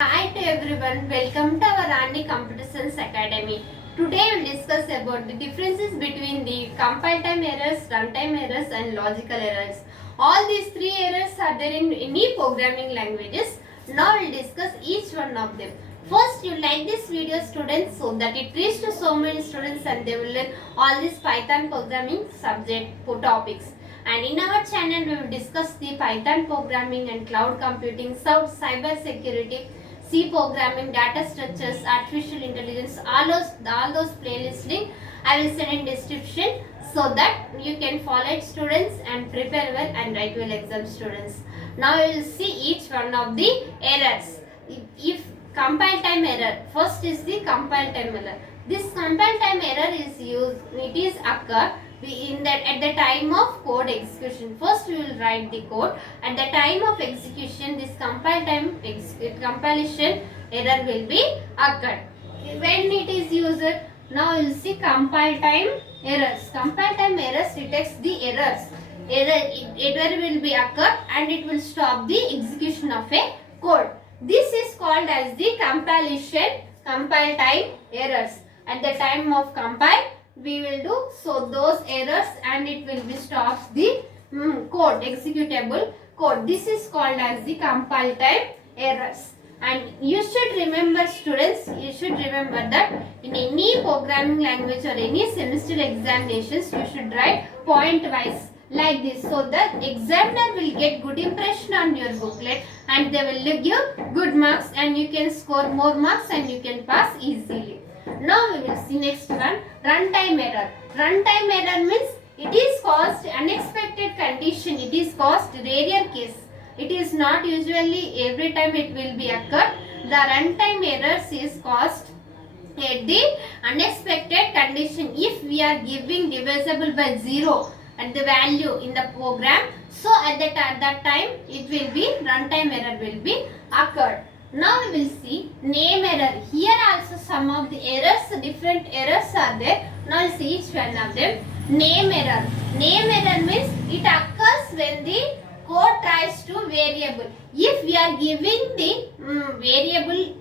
Hi to everyone, welcome to our Rani Computer Science Academy. Today we will discuss about the differences between the compile time errors, runtime errors and logical errors. All these three errors are there in any programming languages. Now we will discuss each one of them. First, you like this video students so that it reaches to so many students and they will learn all these Python programming subject topics. And in our channel we will discuss the Python programming and cloud computing, cyber security, C programming, data structures, artificial intelligence, all those playlist link I will send in description so that you can follow it students and prepare well and write well exam students. Now we will see each one of the errors. If compile time error, first is the compile time error. This compile time error is used, it is occur at the time of code execution. First we will write the code. At the time of execution, this compilation error will be occurred. When it is used, now you will see compile time errors. Compile time errors detects the errors. Error will be occurred and it will stop the execution of a code. This is called as the compile time errors. At the time of compile, we will do so those errors and it will be stops the code, executable code. This is called as the compile time errors. And you should remember students, you should remember that in any programming language or any semester examinations you should write point wise like this, so that examiner will get good impression on your booklet and they will give you good marks and you can score more marks and you can pass easily. Now we will see next one, runtime error. Runtime error means it is caused unexpected condition, it is caused rare case. It is not usually every time it will be occurred. The runtime errors is caused at the unexpected condition. If we are giving divisible by 0 at the value in the program, so at that time it will be runtime error will be occurred. Now we will see name error. Here also some of the errors, different errors are there. Now we will see each one of them. Name error. Name error means it occurs when the code tries to variable. If we are giving the variable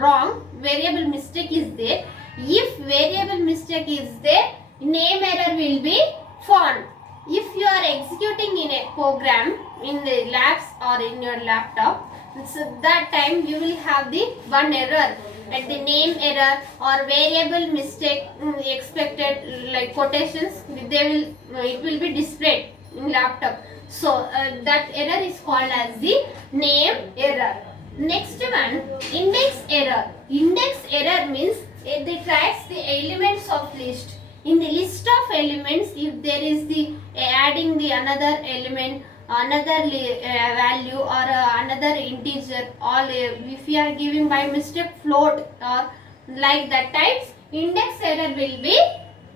wrong, variable mistake is there. If variable mistake is there, name error will be found. If you are executing in a program in the labs or in your laptop, so that time you will have the one error at the name error or variable mistake expected like quotations, it will be displayed in laptop. So that error is called as the name error. Next one, index error. Index error means it tracks the elements of list. In the list of elements, if there is the adding the another element, another value or another integer, or if you are giving by mistake float or like that types, index error will be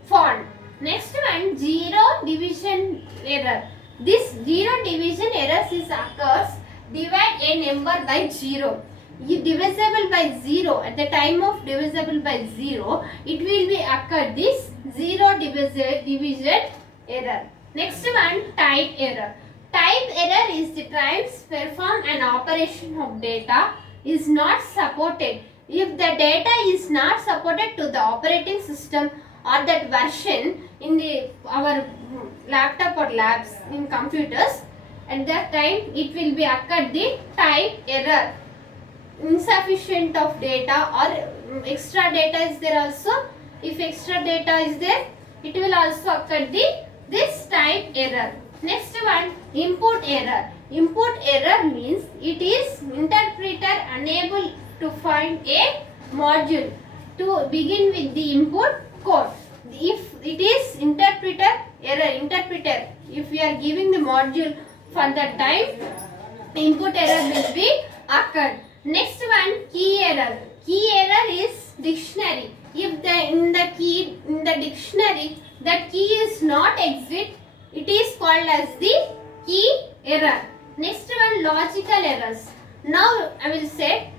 found. Next one, zero division error. This zero division errors is occurs divide a number by 0. If divisible by 0, at the time of divisible by 0, it will be occurred this zero division error. Next one, type error. Type error is the times perform an operation of data is not supported. If the data is not supported to the operating system or that version in our laptop or labs in computers, at that time it will be occurred the type error. Insufficient of data or extra data is there also. If extra data is there, it will also occur this type error. Next one, input error. Input error means it is interpreter unable to find a module to begin with the input code. If it is interpreter error, if we are giving the module for that time, input error will be occurred. Next one, key error. Key error is dictionary. If in the dictionary that key is not exist, it is called as the key error. Next one, logical errors. Now I will say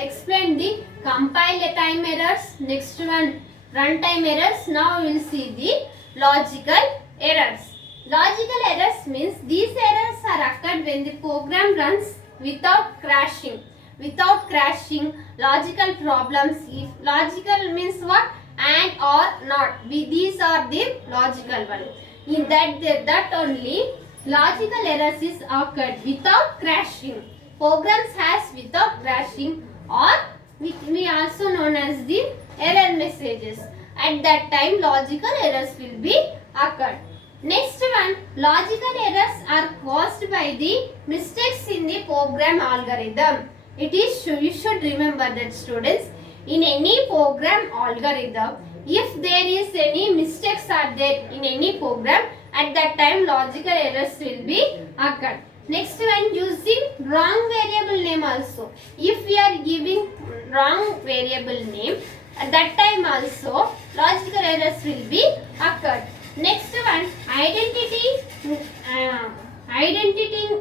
explain the compile time errors. Next one, runtime errors. Now we will see the logical errors. Logical errors means these errors are occurred when the program runs without crashing. without crashing, logical problems. If logical means what? And or not. These are the logical one. In that only logical errors is occurred without crashing. Programs has without crashing, or which we also known as the error messages. At that time logical errors will be occurred. Next one, logical errors are caused by the mistakes in the program algorithm. You should remember that, students, in any program algorithm, if there is any mistakes are there in any program, at that time logical errors will be occurred. Next one, using wrong variable name also. If we are giving wrong variable name, at that time also logical errors will be occurred. Next one, identitying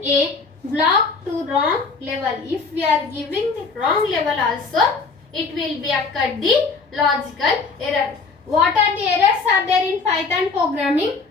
a block to wrong level. If we are giving the wrong level also, it will be occurred the logical error. What are the errors are there in Python programming?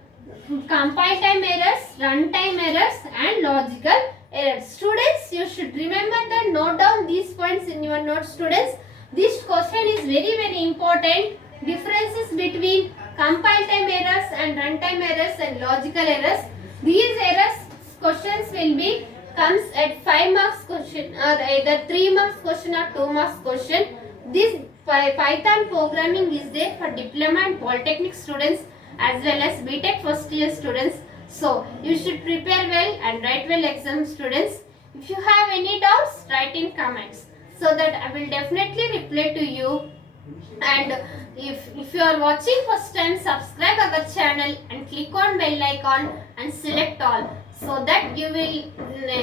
Compile time errors, runtime errors and logical errors. Students, you should remember that. Note down these points in your notes, students. This question is very important. Differences between compile time errors and runtime errors and logical errors. These errors questions will be comes at 5 marks question or either 3 marks question or 2 marks question. This Python programming is there for diploma and polytechnic students as well as BTech first year students. So you should prepare well and write well exam, students. If you have any doubts, write in comments so that I will definitely reply to you. And if you are watching first time, subscribe our channel and click on bell icon and select all, so that you will,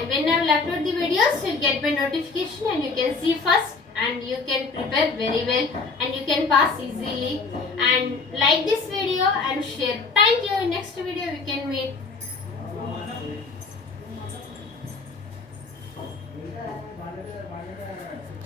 when I will upload the videos, you will get my notification and you can see first and you can prepare very well and you can pass easily. And like this video and share. Thank you. In next video we can meet.